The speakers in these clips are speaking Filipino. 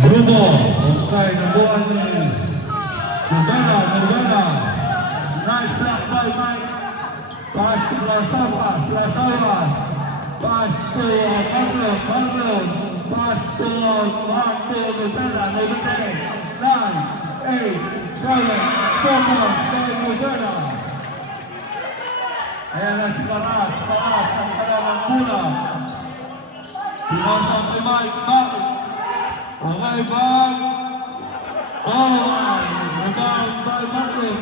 Bruno, okay, nabuhan ni Nubela. Nice block by Mike. Pass to Plasawa. Pass to Pablo. Pass to Nubela. 9, 8, 7, Sopas, kay Nubela. Ayan na si Paras, ang kailangan mula. Pinasa kay Mike. Okay, back. Rebound by Marlon.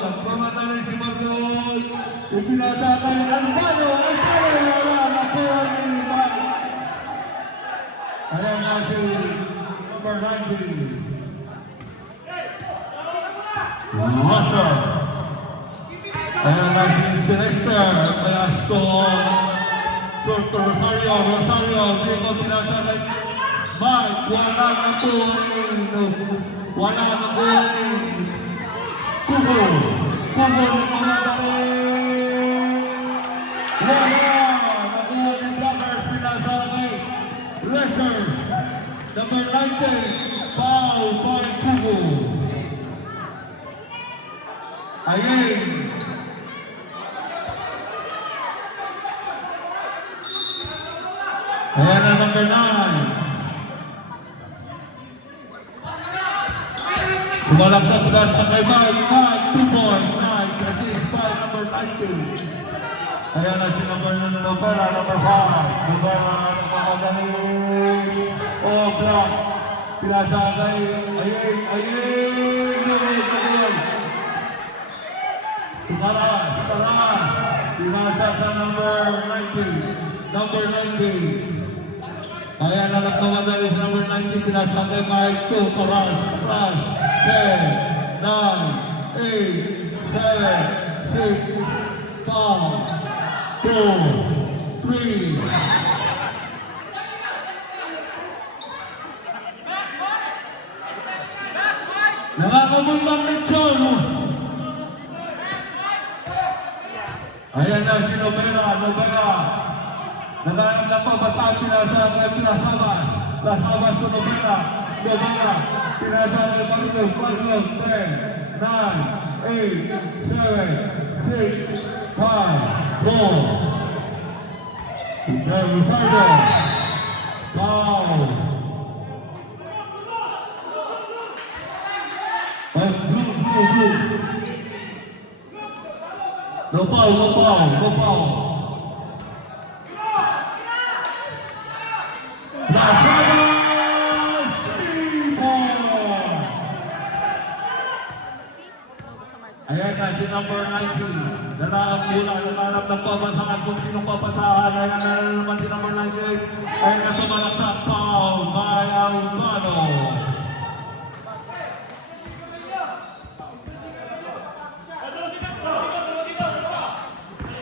Nagpamadali si Marlon. Ipinasa kay Albano. Wala. Nakuha ni Mike. Ayan na si number 19. Russell. Ayan na si Celester. Velasco. Sorto Rosario. Dito pinasa kay Mike. Wala nakuha ni Kubo nagmamadali. Wala nakuha ni Blackers. Pinasa kay Lester. Number 19. Foul by Kubo. Again. Ayan na number 9. Sumalaksak sa kay Mike. 2 points. Nice. Assist by number 19. Ayan na si number 5. Nubela nagmamadali. Block. Pinasa kay Taras. Pinasa sa number 19. Ayan na nagmamadali sa number 19. Pinasa kay Mike. 2. Taras. 10, 9, 8, 7, 6, 5, 4, 3. Nakakabuntang lechon. Ayan na si Nubela. Naghanap na pa bataan pinasabas. Lasabas ko Nubela. Pinasa kay Marlon. 10, 9, 8, 7, 6, 5, 4. Rosario. Foul. Blue. No foul. Ayan na si number 19. Nalalap ng pabasahan kung sinong papasahan. Ayan na naman si number 98. Ayan na sumalaksak. Foul by Albano.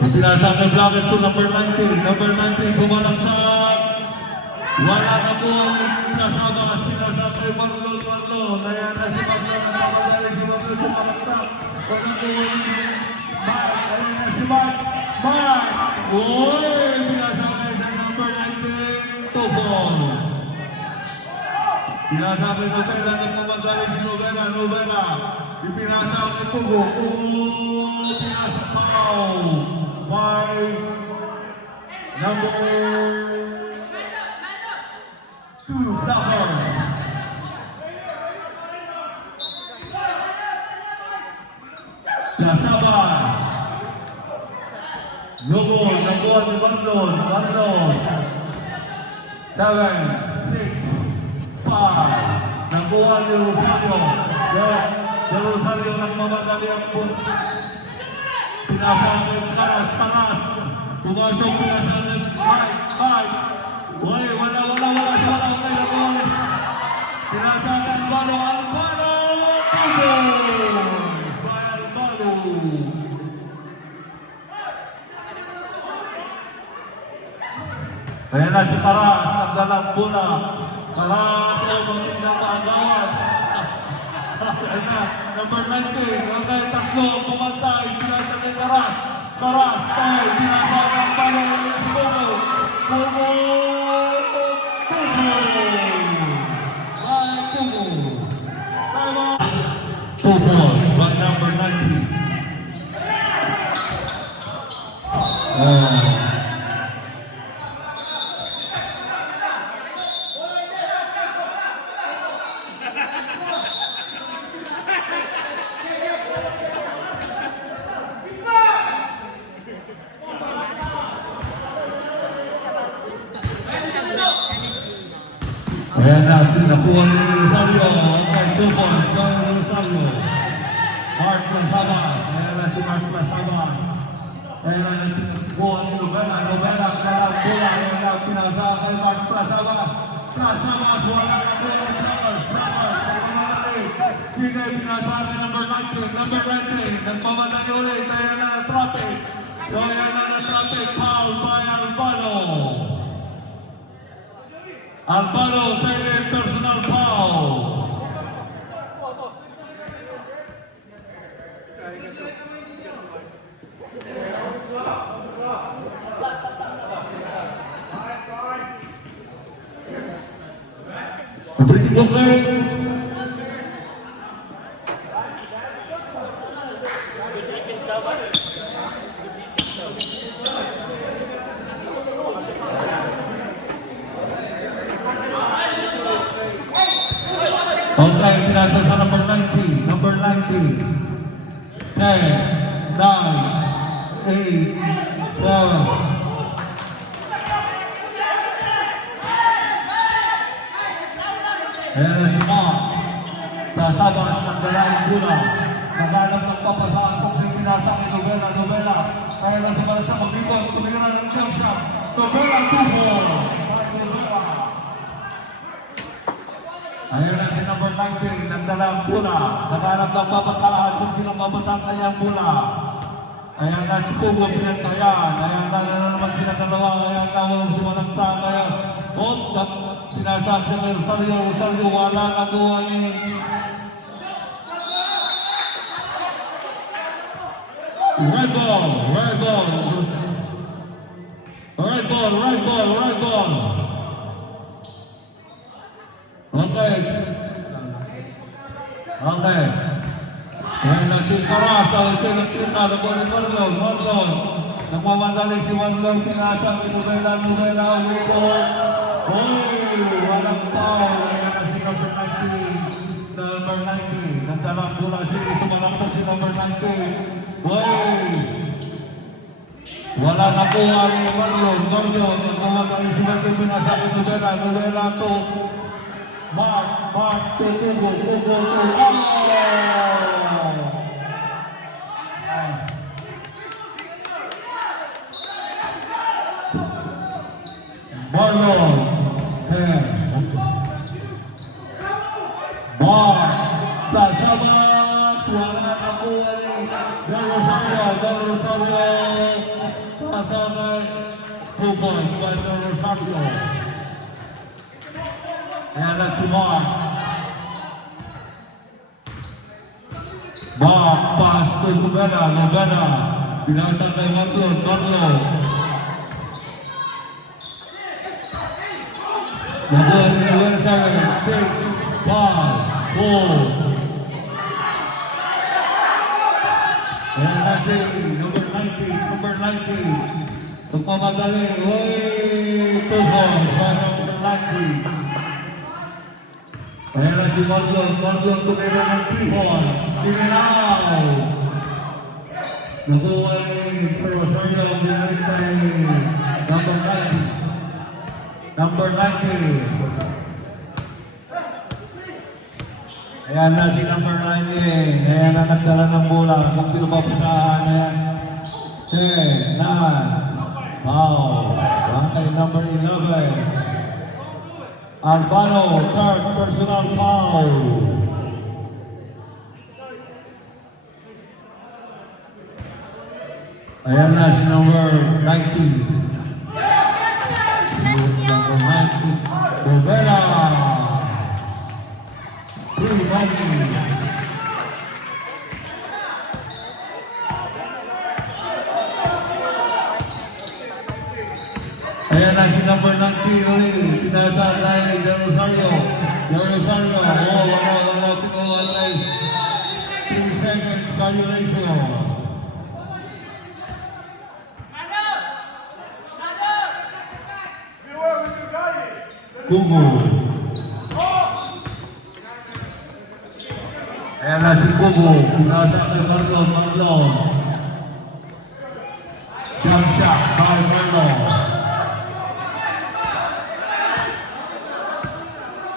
Pinasa kay Blackers to number 19. Number 19 sumalaksak. Wala na po ang pinasabas. Pinasa kay Marlon. Ayan na si Marlon. Nagpapadali si Marlon sumalaksak. Mike. Pinasa kay number 19. Topol. Pinasa kay Nubela. Nagmamadali si Nubela. Ipinasa kay Kubo. Pinasa foul by number 2. Blackers. Sabay. Nakuha ni Marlon. 7, 6, 5. Nakuha ni Rosario. Nagmamadali ang punto. Pinasa kay Taras. Pumasok pinasa ni Mike. Wala. Pinasa kay Albano. Ayan na si Taras, nagdalang bola. Taras, magandang kaagawad. Ayan na, number 19, hanggang tatlo, pumantay, pinasa kay Taras. Pinasa ng palo, si Kubo. Ayan na, sinakuha ni Rosario. Okay, 2 points. Going to Rosario. Mark Plasaban. Ayan na si Mark Plasaban. Ayan na sinakuha ni Novela. Novela, kalang bola. Ayan na, pinasa kay Mark Plasaban. Plasaban, wala na bola. Flowers, Pinay pinasa ni number 19. Number 19. Nagpamatay ulit. Ayan na, traffic. So, ayan na, traffic. Foul by Albano. Albano, second personal foul. Okay. Okay, pinasa sa number 90. Number 90. 10, 9, 8, 4. Ayan na si Mark. Sasabas ng dalawang bola. Naghanap ng papasakot sa pinasa ni Novela. Novela. Kaya na sumala sa magbibon. Tumira ng jump shot. Novela 2-4. Ayun na si number 19, nagdalang bola. Naghanap ng papasalahan kung silang mabasang kanyang bola. Ayan na si Pugo, pinantayan. Ayan na naman sila dalawa. Ayan na walang sumanagsa. Ayan. Sinasabi siya ng Rosario, wala nagawa ni... Red ball. Okay. Ayan na si Sarasa, sinagkita, nagwari Marlon. Nagmamadali si Marlon, pinasang ni Novela, Uwito. Walang foul. Ayan na si number 19. Number 19. Nagdalang bola si sumalakot si number 19. Wala na po ang Marlon. Nagmamadali si Marlon, pinasang ni Novela to. Mark to Tugo. Marlon. Mark. Plasaban. Wala na po ang Rosario. Plasaban. 2 points by Rosario. Ayan na si Mark. Mark, pass to Novela. Pinasa kay Marlon. Nabuhan ni Novela 7, 6, 5, 4. Ayan na si number 90. Pagmamadali. 2 points by number 90. Ayan na si Marlon tumira ng 3 points. Tininaw. Nakuha ni Rosario ang binalik kay number 90. Number 90. Ayan na si number 90. Ayan na nagdala ng bola. Kung sino pa pisahan. Ayan. 10, 9. Foul. Kay number 11. Albano, third personal foul. Ayan na si number 19. Number 19. Novela. 3-19. Ayan na si number 19 ulit. Pinasa tayo ng Rosario. Wala. 3 seconds violation. Kubo. Ayan na si Kubo. Pinasa kay Marlon. Jump shot by Marlon.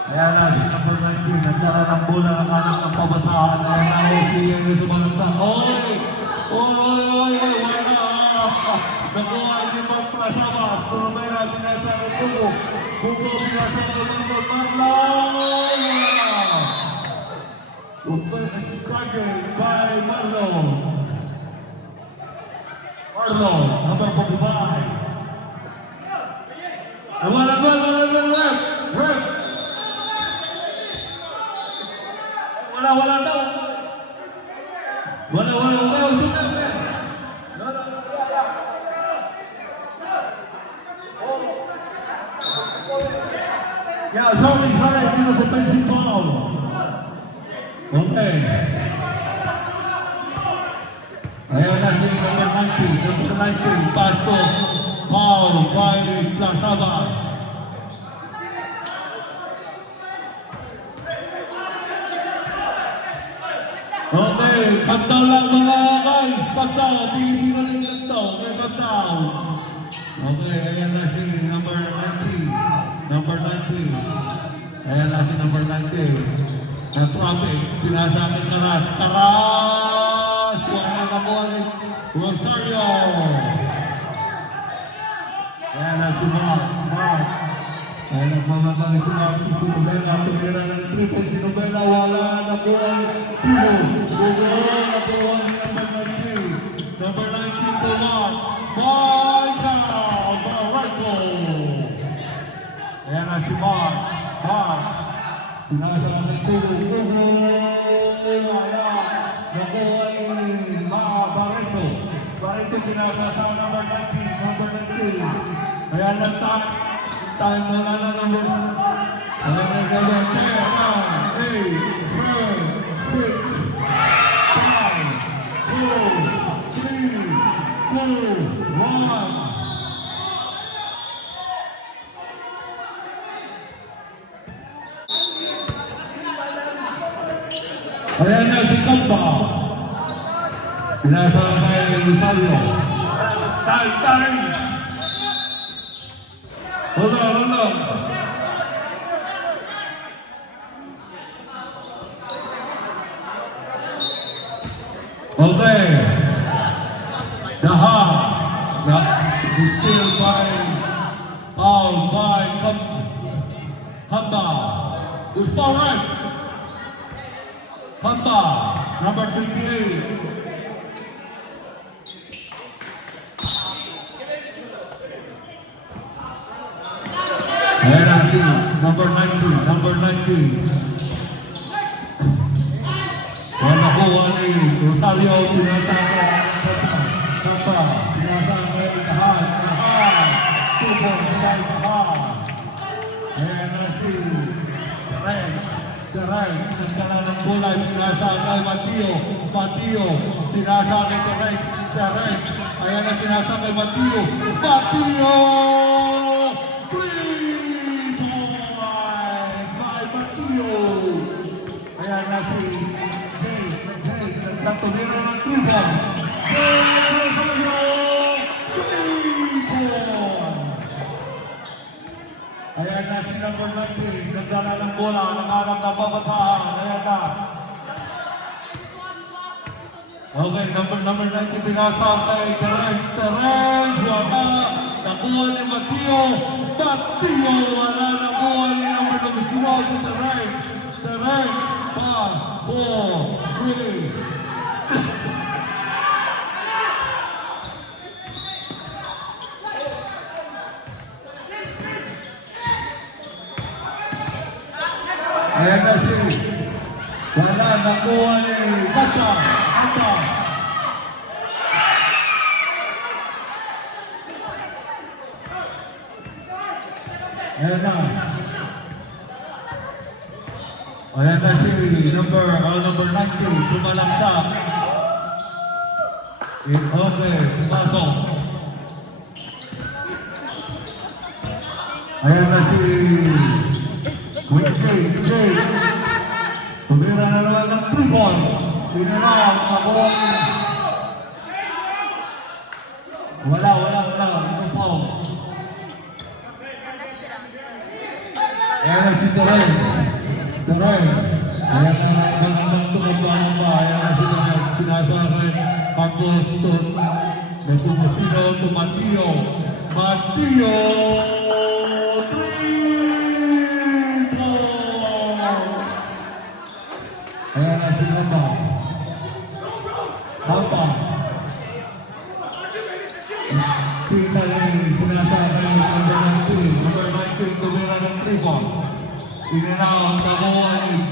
Ayan na, si number 19. Nagdala ng bola ng anak ng pabasahan. Ayan na, si Henry sumalagsak. Oy! Oy! Wala! Nakuha si Mark Plasabas. Tumera, pinasa ng Bugo. Bugo, pinasa ng Bugo. Marlon! Target by Marlon. Marlon, number 45. Wala. Ref! Wala daw. Wala. Yeah, sorry, dito sa fencing foul. Okay. Ayan na si number 19, Pasto, foul by Plasabas. Okay, pagdaw lang mga guys, pagdaw, Pilipinas lang pagdaw, may pagdaw. Okay, ayan na si number 19. Ayan na si number 19. Ang traffic, pinasakin Karas. Huwag na kabuhan Rosario. Ayan na si Mark. Ayan na pamakan si Mark. Si Nubela, tumira ng triple. Si Nubela, wala na buwan. Tugo na buwan ni number 19. Number 19 to Mark. Barco. Ayan na si Mark. Pinasa ng tugo. Nakuha ni Barreto. Barreto pinasa sa number 19. Ayan na time mo na ng number. Ayan na gawin. 10, 9, 8, 7, 6, 5, 4, 3, 2, 1. Ayan na si Kamba. Pinasa kay Rosario. Time! Hold on. Okay. Daha. Still by foul by Kamba. Who's foul right? Kamba, number 28. Ayan na si number 19. Wala ko ni Rosario, pinasa kay Tahan. Tubo, Tahan. Ayan na si Teray, nagdala ng bola, pinasa kay Mateo, pinasa kay Teray, ayan na pinasa kay Mateo, 3 points by Mateo. Ayan na si nagtatumira ng tubo. 3 points. Ayan na si number 19, nagdala ng bola, nakaharap ng babasahan. Ayan na. Okay, number 19, pinasa kay Terence, wala. Nakuha ni Mateo, wala. Nakuha ni number 19, Terence, 5, 4, 3. Ayan na si wala, nakuha ni Kata. Ayan na si number 19, sumalangsak. Okay, pumasok. Ayan na si Jay. Tumira na naman ng 3 points. Piniraw, nakuha ni. Wala. Ito po. Ayan na si Tereng. Tereng. Ayan na ang tumagbahan pa. Ayan na si Tereng. Pinasa kay Carlos Stone. May tumusino to Mateo. Mateo! 3 points! Ayan na si Lamba. Lamba. Kita rin, pinasa kay number 19. Number 19, tumira ng 3 points. Ininaw ang tabuhan.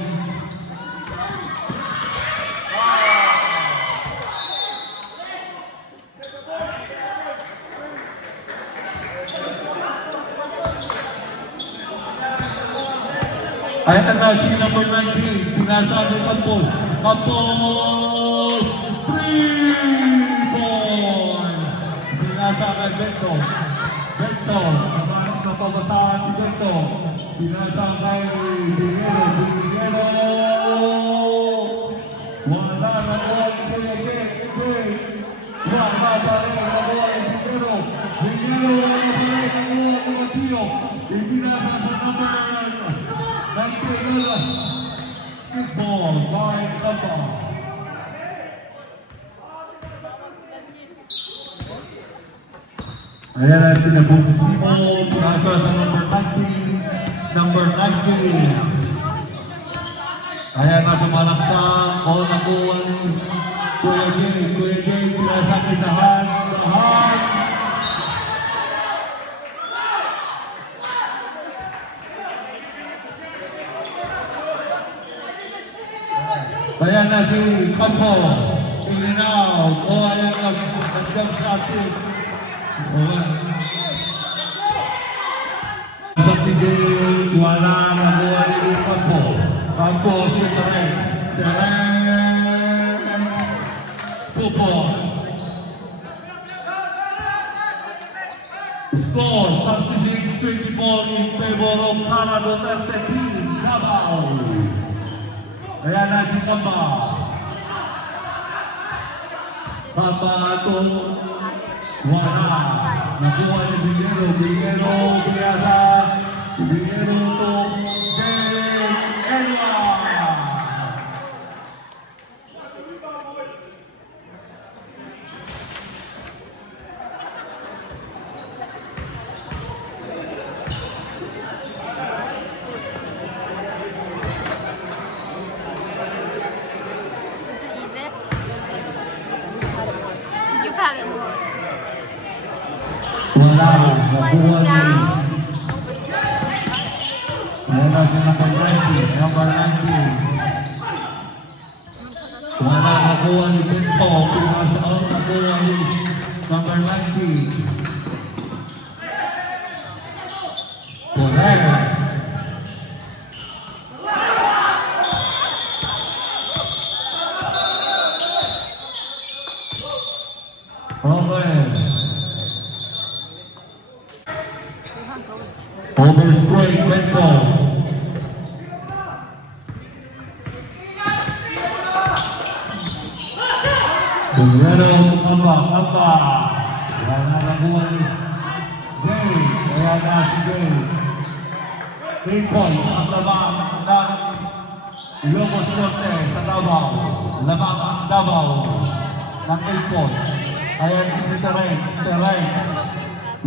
Ayan na si number 19, pinasa ni Campos. Campos, 3 points! Pinasa kay Beto. Beto, napabasahan si Beto. Pinasa kay Dinero. Dinero! Wala na buwan ni again. Wala pa rin na buwan ni Dinero. Dinero, wala pa rin na buwan ni Mateo. Ipinasa sa number 19. Good ball by Lamba. Ayan na sinabungsimo. Pinasa sa number 19. Number 19. Ayan na sumalaksak. O nakuha ni Kuya Jay. Kuya Jay, pinasa kitahan. Lahat. Ayan na si Campo. Ilinaw. O ayan na nag-jump sa atin. Sa sige, wala na buha ni Campo. Campo si Tereng. Tereng. Pupo. Score 36-24 in favor of Sara Duterte team. Davao. Ayan na si Kamba. Kamba ito. Wala. Nakuha ni Bigero. Bigero. Biasa. Bigero ito. Derek Elwa. Wala, nakuha ni. Ayan na si number 19. Number 19. Wala, nakuha ni Pinto. Pinasaon, nakuha ni number 19. Correct. Overstraight, Pinto. Bumero, Kamba. Ayan na nakuha ni Jay. Ayan na si Jay. 3 points ang labang ng Ilocos Norte sa Davao. Labang ang Davao ng 8 points. Ayan si Tereng. Tereng.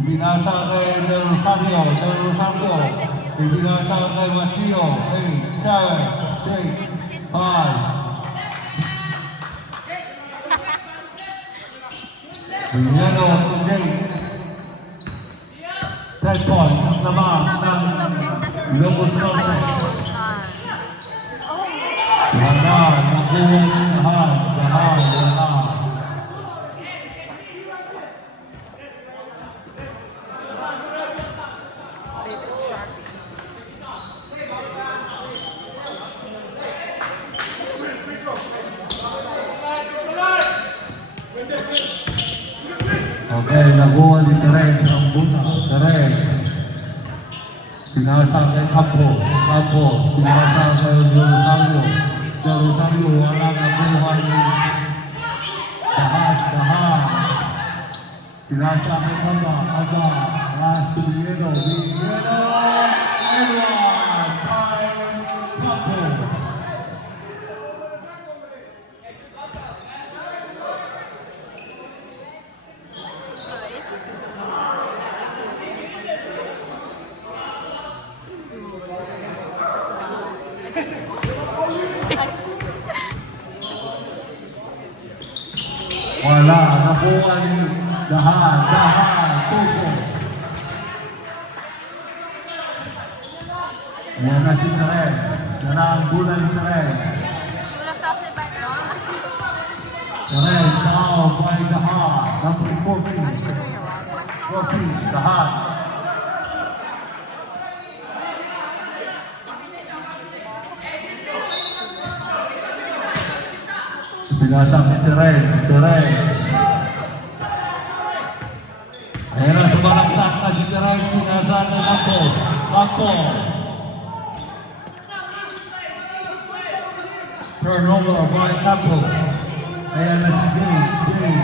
Binasa kay Del Rosario. Binasa kay Mateo. 8, 7, 6, 5. Biniano, Jay. 10 points ang naman ng Ilocos Norte. Wala, nakuha lahat. Okay, nakuha ni Tereng ang buta. Tereng. Pinasa kay Campo. Pinasa kay Rosario. Rosario, wala nakuha ni Dahat. Pinasa kay Kamba. Last to Biniano. Edward. Wala, nakuha ni Dahan, Tuso. Ayan na si Teren. Naranggulan ni Teren. Teren, now by Dahan, number 14. 14, Dahan. Pinasang ni Teren. Ayan na, sumalaksak na si Teren. Pinasang ni Campos. Turnover by Campos. Ayan na si Jay.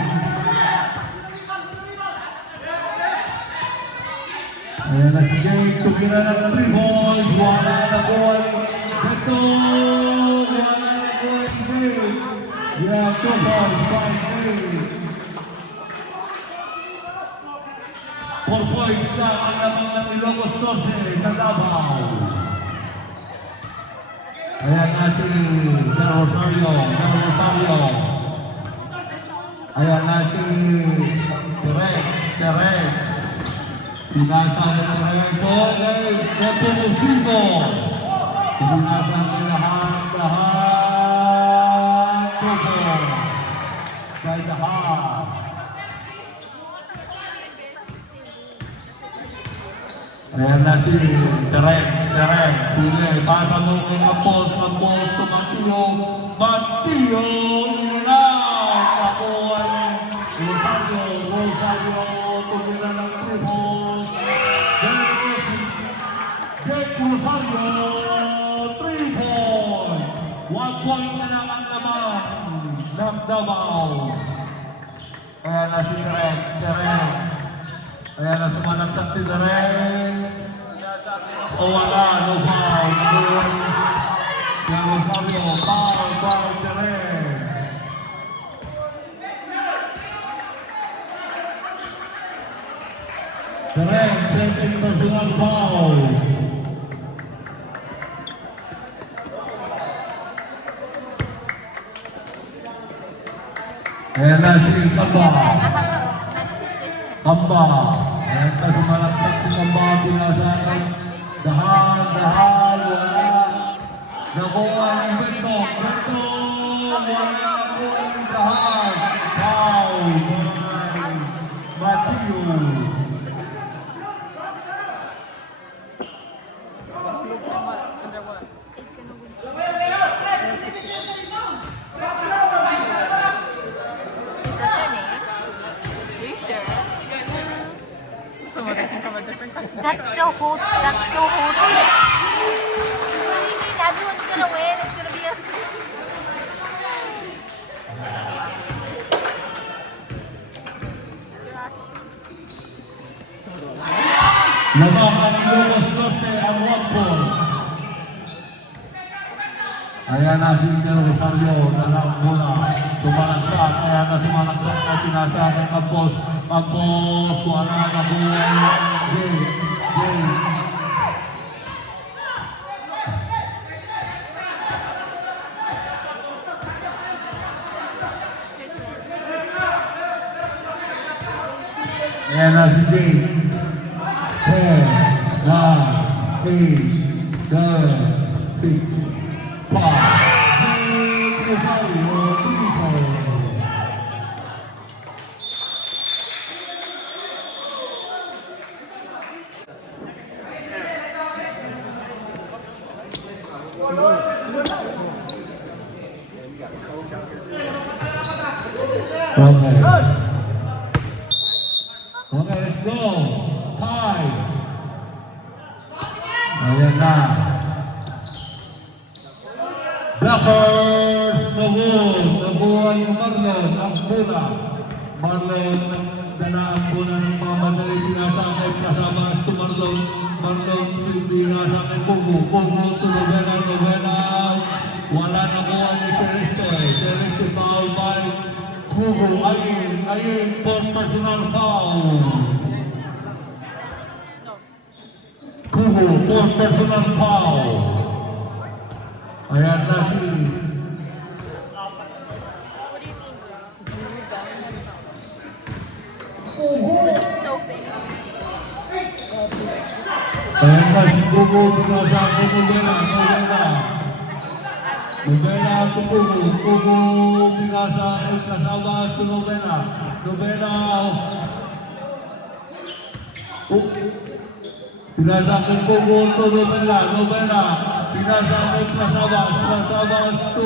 Ayan na si Jay. Tumira ng 3 balls. Wala na buwan. Ito. Wala na buwan si Jay. Yeah, 2 balls by Jay. 4 points na ang lamang ng Ilocos Norte sa Davao. Ayan na si Del Rosario. Ayan na si Terek. Pinasa ni Terek. Nepomosino. Pinasa ni Dahan. Tubo. Kay Dahan. Ayan na si Terek. Sige, pasa mo kay Campos to Mateo. Ina! Nakuha ni Rosario. Tumira ng 3 balls. Jake Rosario, 3 points. 1 point na lang ang naman ng Davao. Ayan na si Terek. Ayan na sumalagsak si Terek. O wala, no foul. Rosario, foul, Terek. Terek, second personal foul. Ayan na si Kamba. Ayan na sumalagsak si Kamba. Pinasakan. Dahan, wala. Nakuha ni Beto. Wala nakuha ni Dahan. Foul. Mateo. That's still hold. Everyone's gonna win. It's gonna be a. Labakan ng Ilocos Norte ang 1 point. Ayan na si Del Rosario. Dalang muna. Sumalagsak. Ayan na sumalagsak na sinasa ng Campos. Wala na buwan. Jay. Ayan na si Jay. 10, 9, 8, 7, 6, 5. Okay, let's go. Time. Ayan na. Blackers, nabuhay yung Marlon, ang bola. Marlon, danaan bola ng mga madali pinasakay, kasama ito Marlon, pinasakay Kubo to Novena, wala na ko ang Celeste foul by Kubo, ayun, for personal foul. Kubo, for personal foul. Ayan na si pinasama ni Nobela. Nobela to Kubo. Kubo kasama si Nobela. Nobela. Pinasama ni Kubo to Nobela. Nobela. Pinasama ni Prasaba. Prasaba to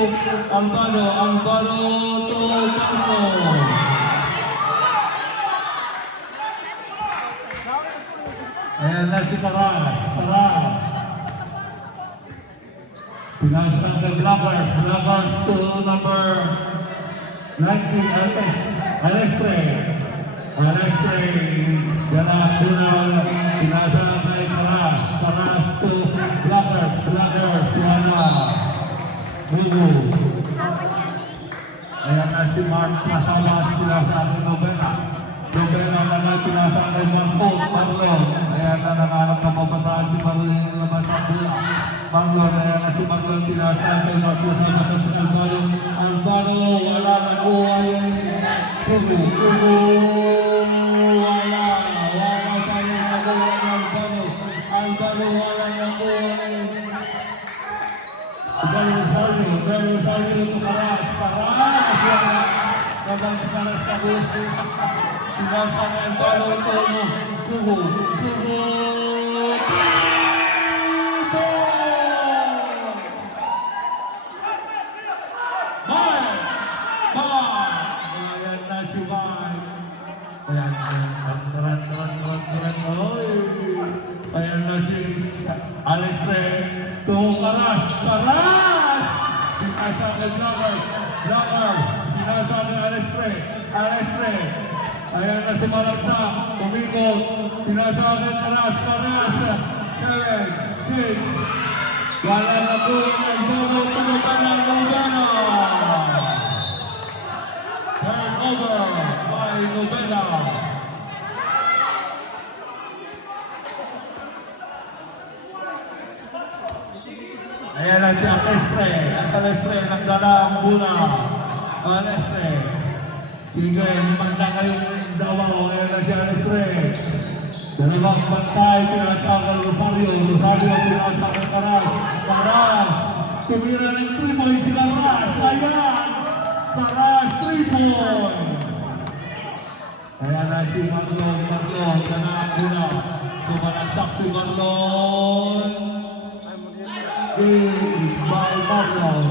Alvaro. Alvaro to Marco. Ayan na si Taras. Pinasang kay Blackers. Blackers to number 19, Alestre. Yan ang unang pinasang kay Taras. Taras to Blackers. Yan na. Bugo. Ayan na si Mark. Kasama sila sa ating Nobela. Nobela naman pinasang kay Marco. Ayan na nanganap na papasahan si Marlon yung labas ang bola. Marlon, ayan na si Marlon pinasang kay Marco sa matang sa Alvaro. Alvaro, wala na kuha yung Kubo. Wala tayo nakuha ng Alvaro. Alvaro, wala na kuha yung Rosario to Karas. Wala. Nabang Karas sa buhay. Pinasang Alvaro to Kubo. Ayan na si Bay. Ayan na si Alestre. To Karas. Pinasang kay Blackers. Pinasang kay Alestre. Ayan na si Malagsak. Tumikot. Pinasang kay Karas. 7, 6. Wala na po ang Alvaro. Tumutan ng Nobela. Turnover by Nobela. Ayan na si Alestre. Nagdala ang bola. Alestre. Sige, maganda kayong dawaw. Ayan na si Alestre. Dalawang bantay, pinasakal Rosario. Pinasakal Karas. Tumira ng 3 points si Karas. Ayan. Karas, 3 points. Ayan na si Marlon. Dala ang bola. Sumanagsak si Marlon. By Marlon.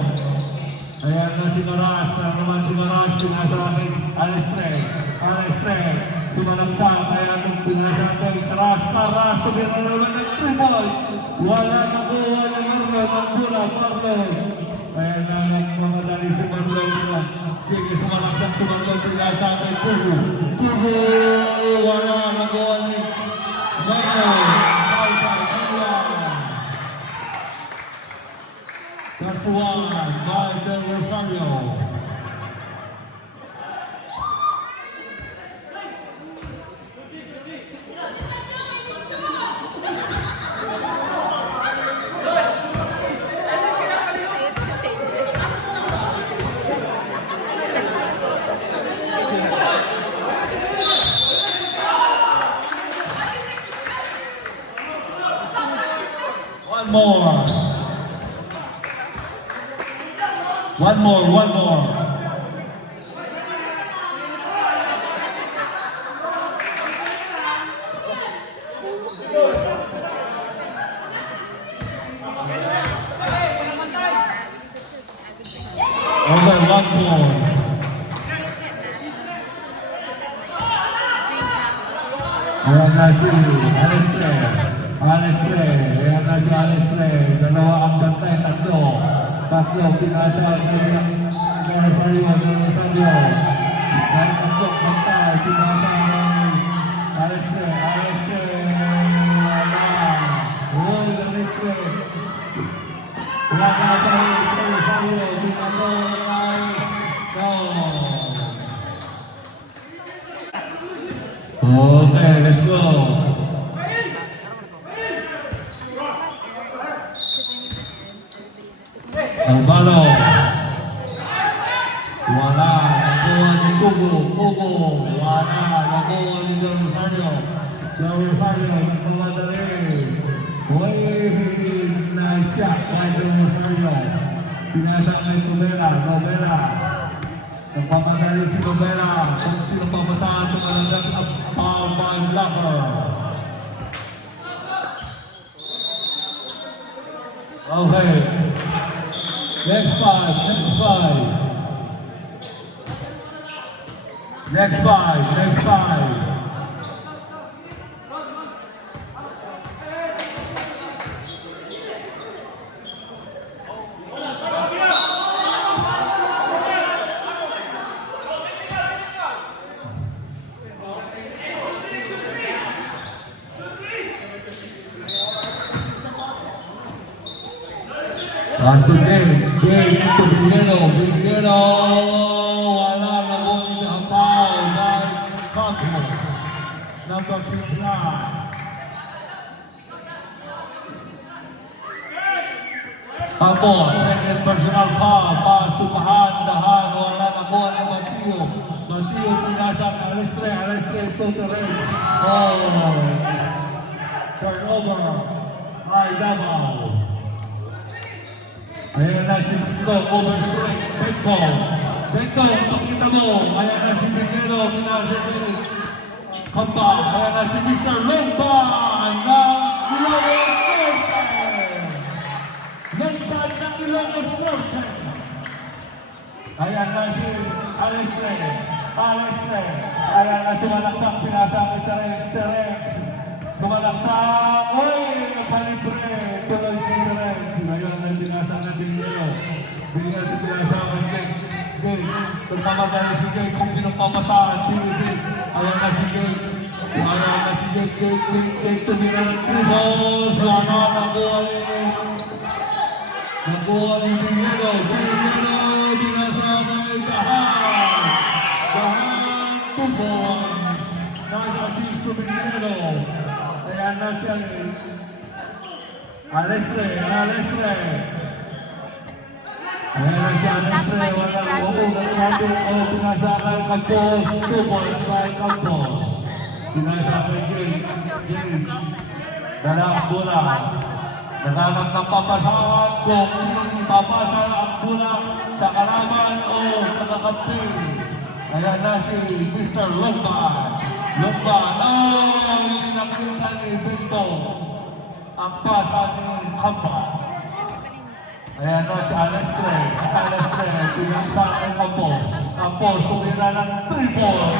Ayan na si Karas. Naman si Karas. Pinasakal Alestre. Sumanagsak. Ayan ang pinasakal Karas. Tumira naman ng 3 points. Wala na kuha ni Marlon. Ang bola, Marlon. Ayan na nagmamadali si Marlon. Sige, sumalaksak si Marlon. Pinasakal Kubo. Wala na kuha ni Marlon. Katuan by Del Rosario. One more. Over 1 more. Ayan na si Alestre. Dalawa ang bantay, tatlo. Pinasang kay Rosario. Dahil tatlong bantay, pinasang Alestre. Wala tayo kay Rosario. Pinasang Okay, let's go. Alvaro. Wala. Nakuha ni Kubo. Wala. Nakuha ni Del Rosario. Nagmamadali. siya. Michael Rosario. Pinasa kay Nobela. Nobela. Nagpapadali si Nobela. Kung sino papasahan sa malandas at power locker. Okay. Next five. Next five. Next five. Next five. Satu game itu Bigeno, wala na ngunit ang foul by Cosmo, number 59. Tapos, second personal foul, pass to dahan, wala na ngunit ang Mateo. Mateo pinasang Arestre to the ring. Oh, turnover by Davao. Ayan na si Bento, overstrike, Bento, pakita mo, ayan na si Bigeno, pinasang Kamba, ayan na si Mr. Lomba, na Ilocos Lomba ng Ilocos Norte. Ayan na si Arestre, ayan na si Malaksak, pinasang kay Terence, sumalaksak, oy, napalibre, tuloy si Terence. Ngayon na binasang na Bigeno. Bigyan si binasang kay Jay. Pagmamadali si Jay kung sinong papasahan. Si Jay. Ayan na si Jay. Ayan na si Jay. Jay tumira ng tribos. Wala nakuha ni Bigeno. Bigeno binasang kay Dahan. Dahan tubong. Nag-assist to Bigeno. Ayan na siya ni Arestre. Ayan na si Arestre, wala ko pinasakay Campos, tubol kay Campos. Pinasakay James. Dala ang bola. Naghanap ng papasahan ko. Kung ipapasa ang bola sa kalaban o sa kakampi. Ayan na si Mr. Lomba. Lomba, hindi nakita ni Bento ang pasa ni Kamba. Ayan na si Arestre, pinasang kay Campos. Campos, tumira ng triple.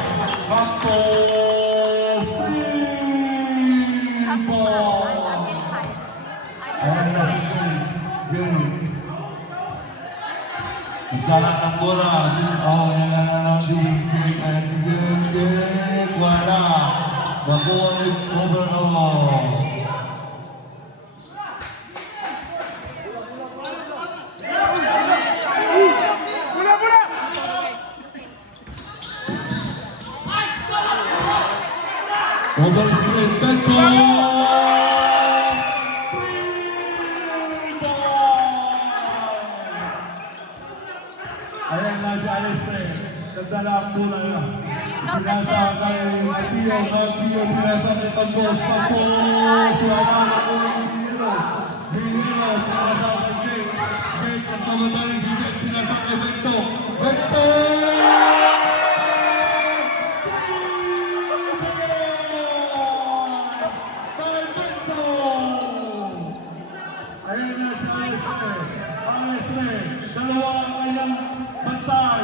Campos, triple. Ayan na si Jay. Ikalat ng bola. Ayan na si Jay. Wala. Bagoy overall. Overstrike Bento! Ayan na si Arestre. Nagdala ang bola na. Pinasa kay Mateo, pinasa kay Campos. Wala na kung Bigeno. Pinasa kay Jake. Jake, ang kamadali si Jake, pinasa kay Bento. Bento! Ayan na si Arestre. Dalawa ang kanyang bantay.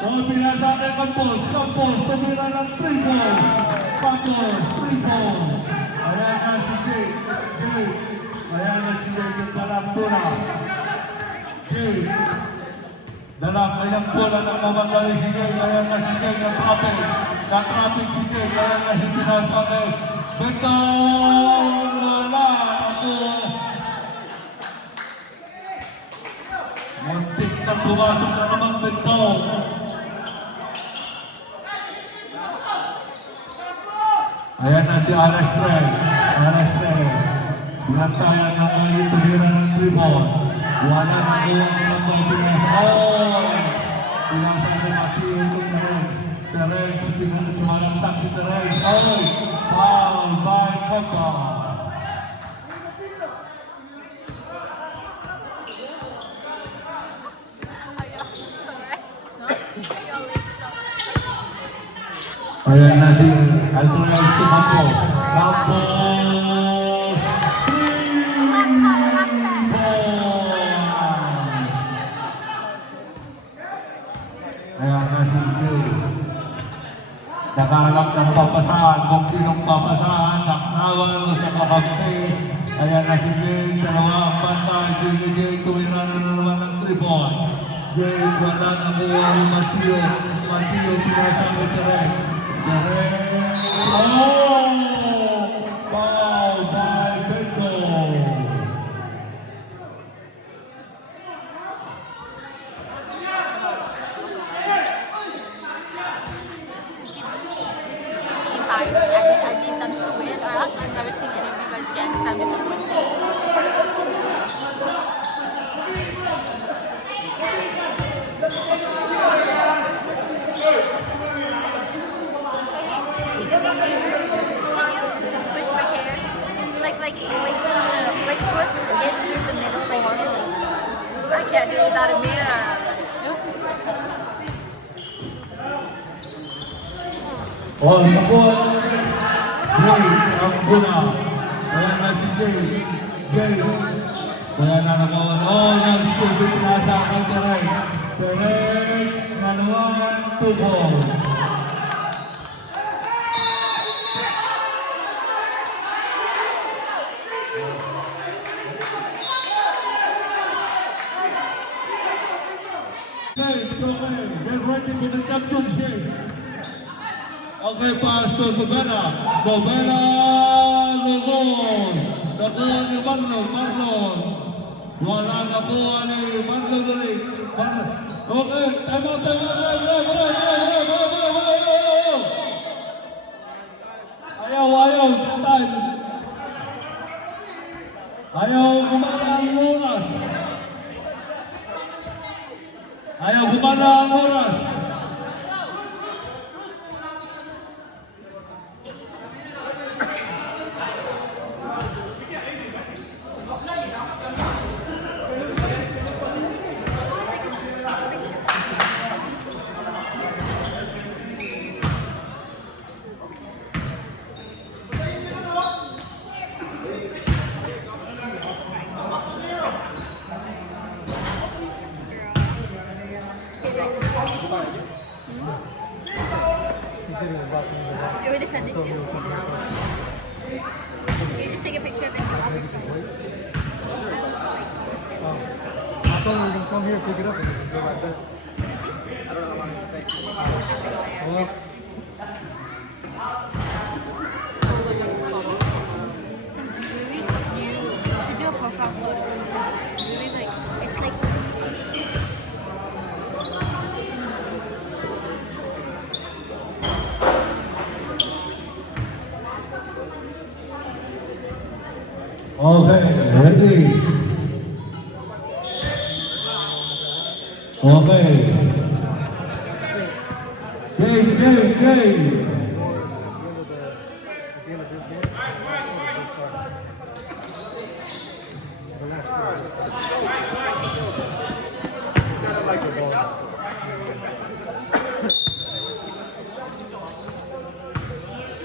O pinasa kay Campos. Tumira ng triple. Campos, triple. Ayan na si Jay. Ayan na si Jay. Dalang bola. Jay. Dalang kanyang bola ng mamadali si Jay. Ayan na si Jay. Nag-traffic si Jay. Ayan na si pinasa kay Bento. Wala. Muntik na pumasok na naman Bento. Ayan na si Arestre. Pinantayan ng mga tumira ng triple. Wala na kuha ng mga pinasa ni Mateo itong Terence. Sumalantak si Terence. Foul by Kamba. Ayan na si Alvarez tumakbo. Tampo! Ayan na si Jay. Nakahanap ng papasahan kung sinong papasahan. Saknawan sa kakabte. Ayan na si Jay. Dalawa ang bantay. Si Jay tumira na naman ng 3 points. Jay wala na buwa ni Mateo. Mateo sinasabi direct. Oh! Foul by Bento. I need them to win, or else I've never seen any of you guys get 7 to 20. Can you twist my hair? Like put it through the middle, like this. I can't do it without a mirror. Oh, nakuha Jay, ang buna. Kaya na si Jay. Jay. Kaya na nakuha. Oh, nag-skip. Pinasa ang direct. Direct. Nanuan. 2 points. Okay, okay. Get ready for the championship. Okay, pass to Bobena. Bobena, the goal. The goal ni Marlon. Wala na po ni Marlon dali. Okay, time out. Ayaw, time. Ayaw gumana ang oras. Ayaw gumana ang oras. You already sent it to you. Can you just take a picture of it? I told her to come here, pick it up, and go like that. Well, You should do a profile photo. Really, like, it's like. Okay, ready. Okay. Jay.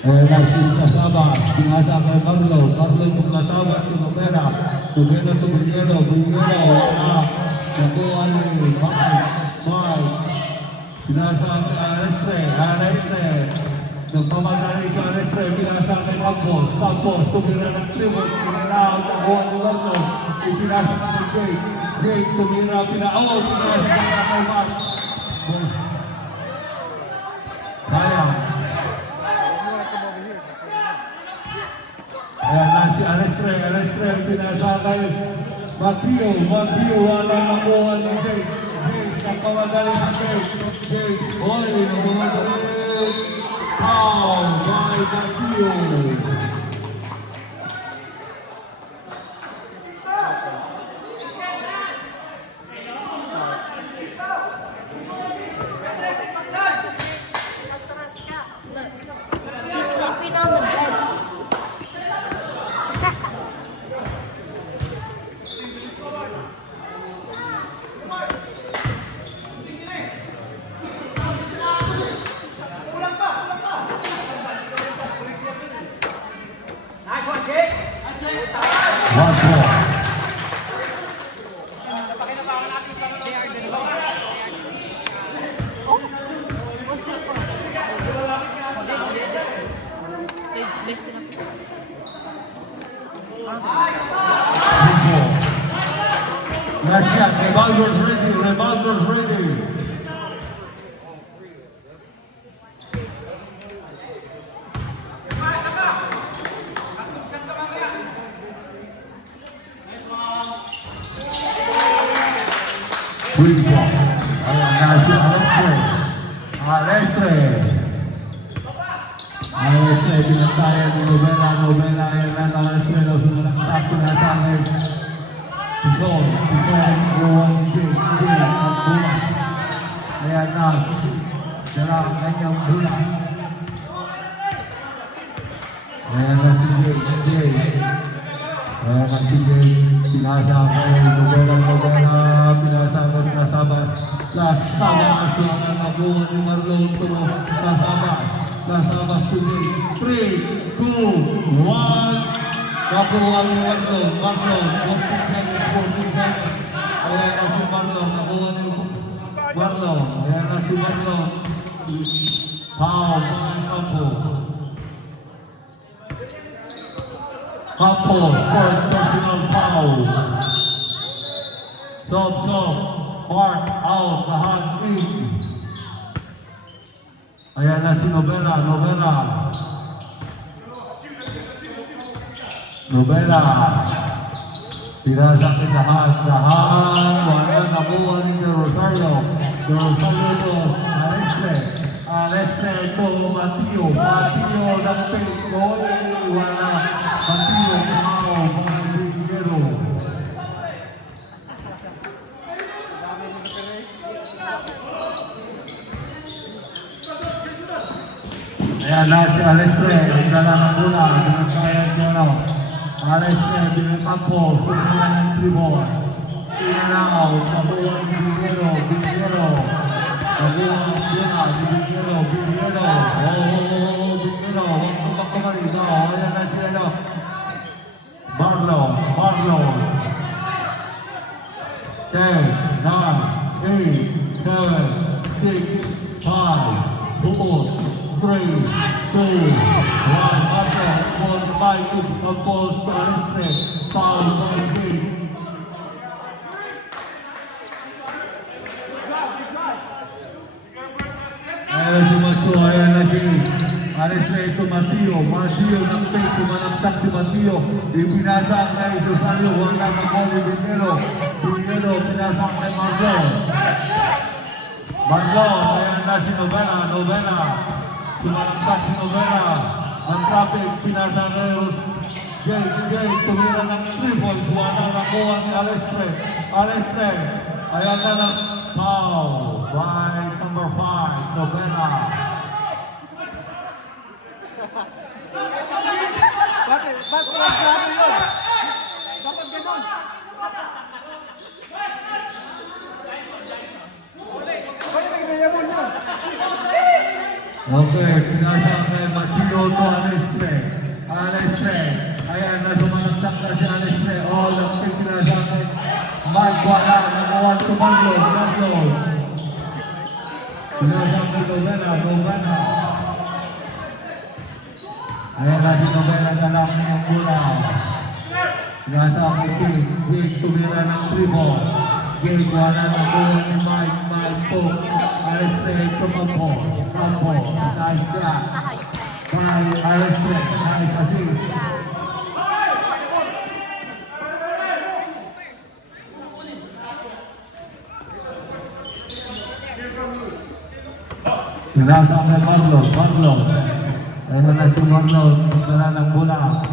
Nasi kasama, pinasa kay Carlo yung kasama si Bobena, Bobena to Buñuelo, nakuha ni Mike, pinasa kay Arestre, nagmamadali si Arestre, pinasa kay Campos, tumira ng Timos, pinala, nakuha ni Carlo, pinasa kay Jay, tumira, pinasa kay Mark. Sayang. Ayan na si Arestre, pinasakay Mateo, wala nakuha ni Jay, nagpamadali si Jay, nagpamadali, foul by Mateo. He's sleeping on the bench. Gracias, revolvers ready, revolvers ready. Free ball. Ayan na si Alestre. Alestre, pinantayan ni Novela. Ayan na Alestre. Sunod-aktak ko na sa akin. Pison, buwang hindi, ang buwan. Ayan na, dala ang kanyang buwan. Ayan na si Jay. Ayan na si Jay. Pinasama Novela, pinasama. Kasama ang nabuhan ni Marlon Turo. Kasama si Jay. 3, 2, 1. Nabuhan ni Marlon. 47. Ayan na si Marlon. Nabuhan ni Marlon. Ayan na si Marlon. Foul, Campo. Campo, fourth personal foul. Sob, mark out, hand in. Ayan na si Novela. Pinasang lahat. Wala nabuha ni Rosario. Rosario to Alestre to Mateo ng Pekol. Wala Mateo mga Bingero. Ayan na si Alestre. Ang dala ng bola. Pinagkayan siya na. Alestre, Campo, sumunod ng tribon. Inalaw, nabuha ni Bingero. Nabuha ang bola ni Bingero. Bingero. Huwag kang makamarito. Ayan na siya na. Barlow. 10, 9, 8, 7, 6, 5, 4, 3, 2, 1. Ball by Campo to Alestre. Foul by Jay. Ayan si Mateo, ayan na si Alestre to Mateo ng peso, manamtak si Mateo. Ipinasang kay Rosario, huwag na mag-call ni Bingero, pinasang kay Marlon. Ayan na si Novela. Sumantak si Novela. Ang traffic, pinasang kay Jay, tumira ng triple, buwan na nakuha ni Alestre. Ayan na ng foul by number 5, Novela. Bakit nagsabi yun? Bakit ganon? Bakit nagnayamon yun? Okay, pinasang kay Mateo to Alestre. Ayan na sumantak na si Alestre. All the pinasang kay Magwala. Nagawan to Marlon. Pinasang kay Novela. Ayan na si Novela na lang ng bola. Pinasang kay Jake tumira ng tribon. Jake wala na bola ni Mike po. Alestre to Campo. Nice shot. By Alestre. Nice assist. Pinasang kay Marlon. Ayan na si Marlon. Dala ng bola.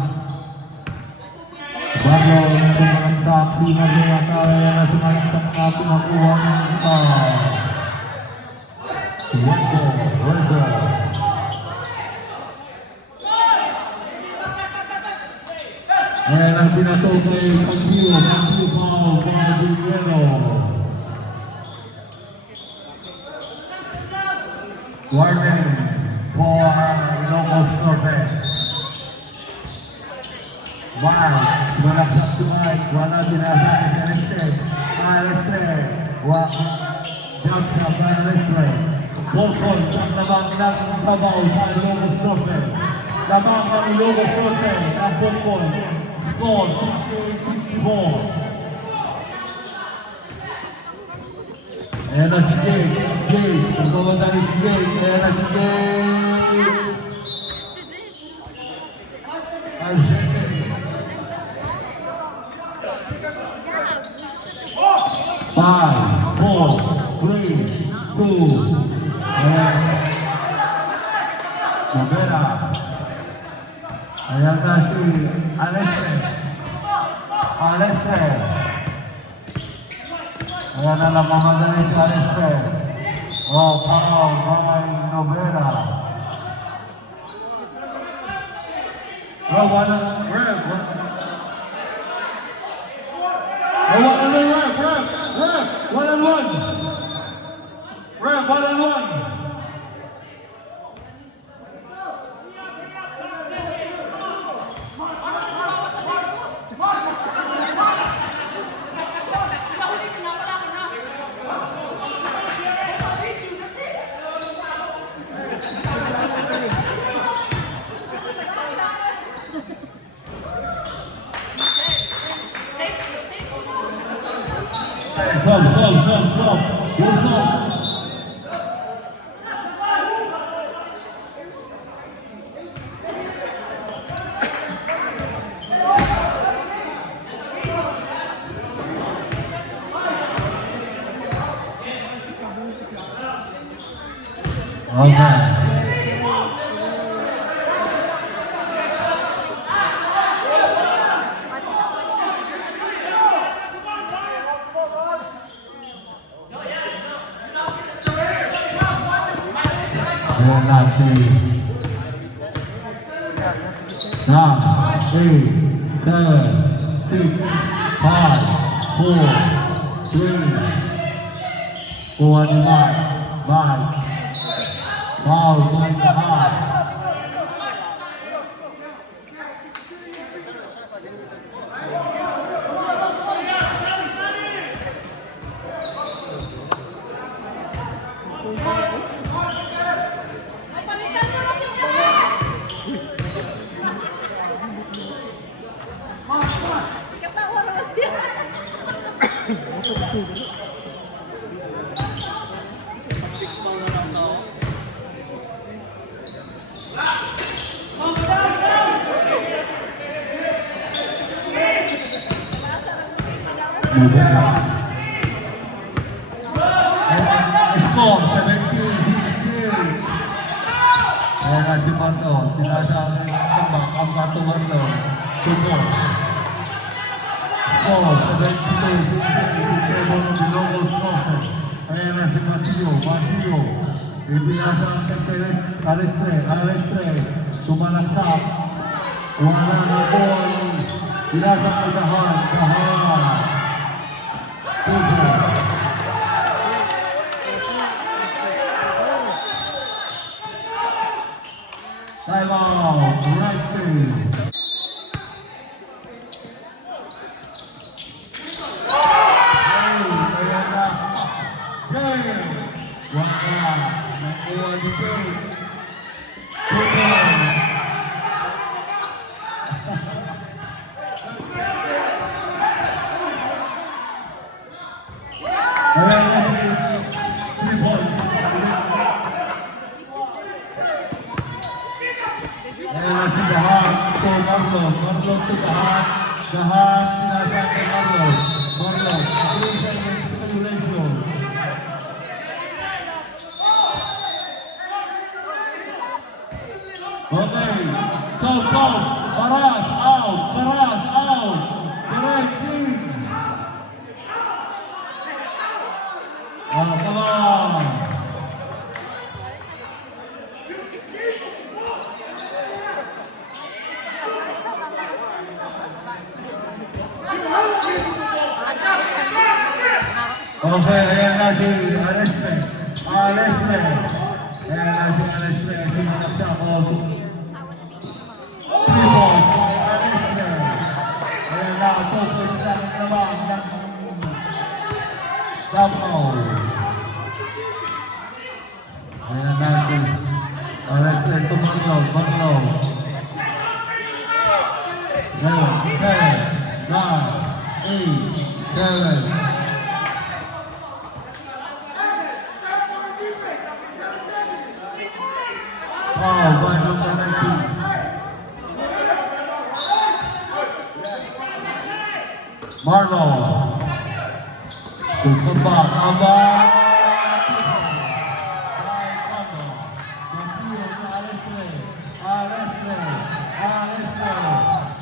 Marlon sumantak. Pinagawata. Ayan na sumantak na pinakuha ng ito. Wendo. Ayan ang pinatong kay Mateo foul by Bingero. Warning for Ilocos Norte. Wala sa tuwag, wala dinasakit sa Alestre. Jump sa Alestre. Bolson, ang labang ng sabaw sa Ilocos Norte. Labang ang Ilocos Norte, ang Bolson. Score, 68-64. Ayan na si Jake. Jake. Pagkapunta ni si Jake. Ayan na si Jake. Ang second. 5, 4, 3, 2, and Nobera. Ayan na si Alestre. Alestre. Ayan na lang mamadali si Alestre. Oh, foul by Nobera. Well, one and one. Rev, one and one. Stop. Yes, okay. Ayan na si 9, 8, 7, 6, 5, 4, 3, 4 and 5. Foul going to high. Score 17-16. Ayan na si Mando. Sinasang tambak ang katuhan to. Score 17-16. Ayan na si Matthew. Ibinasa ang Alestre. Tumalaksak. Wala na ball. Binasa ang dahan. Time out, right field. Marlon to Dahan, sinasang kay Marlon, acceleration. Okay, foul, Paras, out, direct in. Oh, come on. Okay, ayan na si Alestre. Sumaksak o. 3 balls by Alestre. Ayan na, focus na naman ng Davao. Ayan na si Alestre to Marlon. 10, 9, 8, 7. Tutumbang aba.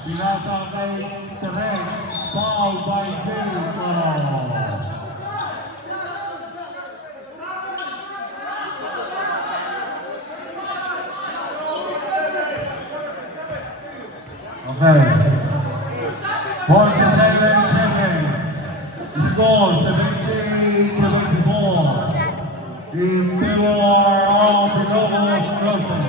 Binatang kay Tereng, foul by Dave. Okay. 47 seconds. Score 70-74. In favor of the Lobos Wilson.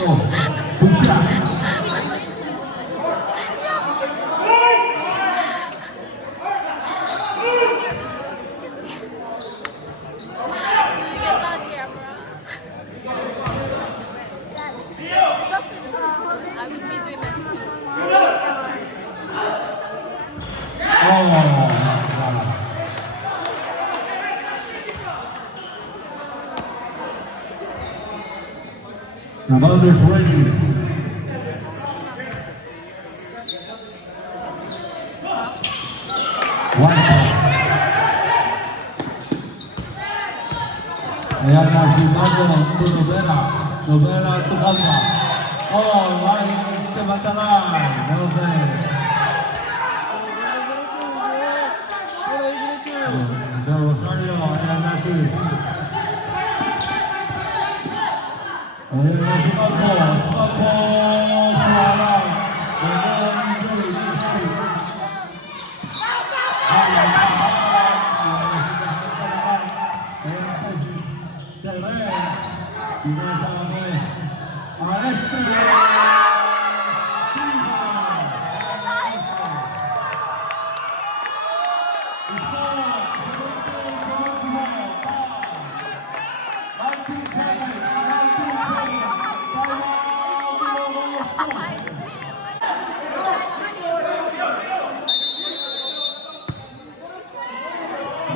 Oh, good shot. The ball is ready. One point. Ayan na si Mago Novela. Novela to Alba. Oh, line to Matalan. Okay. Rosario, ayan na si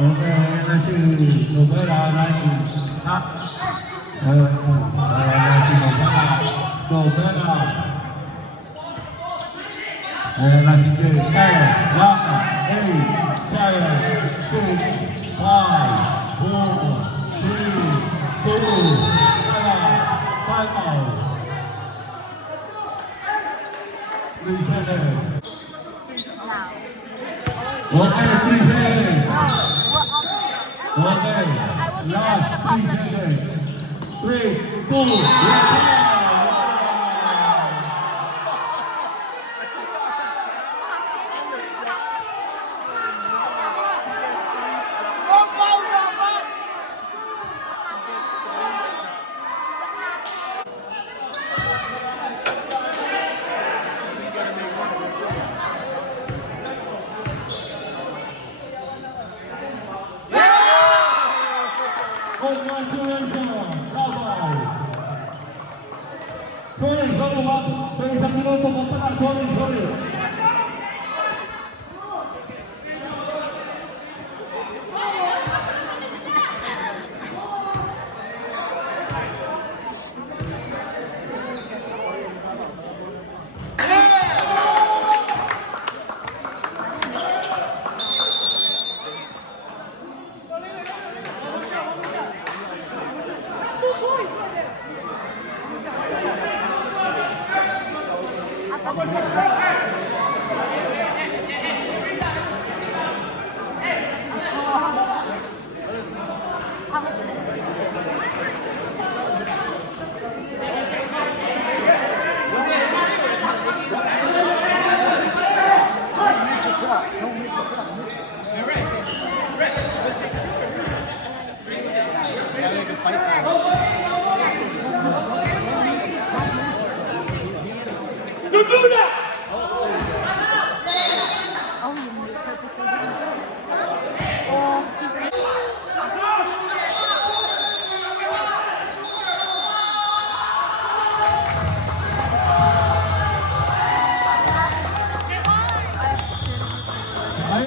Okay, nanti Novela nanti tak, nanti Novela, nanti dia, lama, 8, 7, 6, 5, 4, 3, 2, 5 out. Okay, 3 seconds. Okay, last 3 seconds. 3, 2, 1. Sorry. Do that!